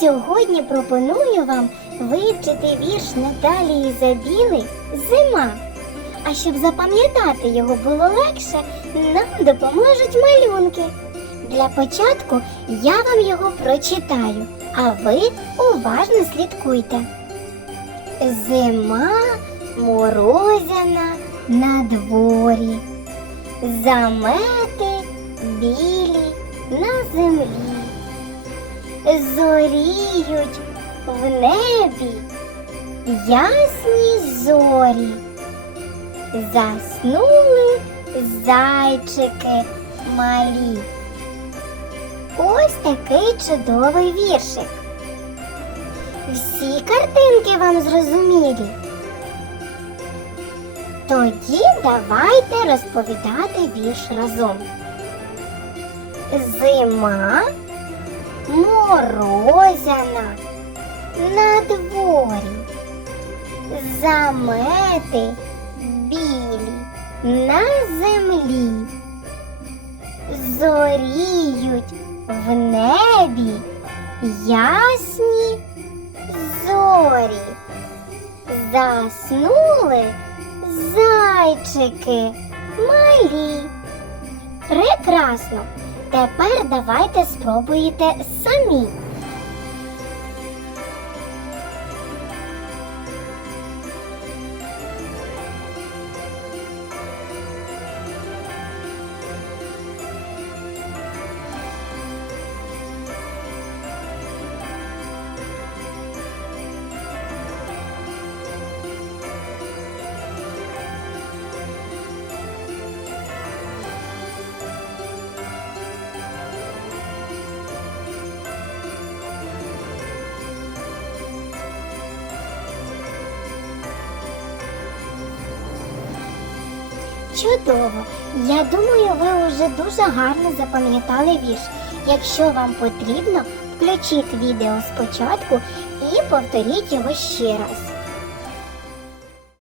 сьогодні пропоную вам вивчити вірш Наталії Забіли Зима. А щоб запам'ятати його було легше, нам допоможуть малюнки. Для початку я вам його прочитаю, а ви уважно слідкуйте. Зима морозяна на дворі, замети білі на землі, зоріють в небі ясні зорі, заснули зайчики малі. Ось такий чудовий віршик. Всі картинки вам зрозумілі. Тоді давайте розповідати вірш разом. Зима морозяна на дворі, замети білі на землі, зоріють в небі ясні зорі. Заснули зайчики малі. Прекрасно. Тепер давайте спробуєте самі. Чудово! Я думаю, ви вже дуже гарно запам'ятали вірш. Якщо вам потрібно, включіть відео спочатку і повторіть його ще раз.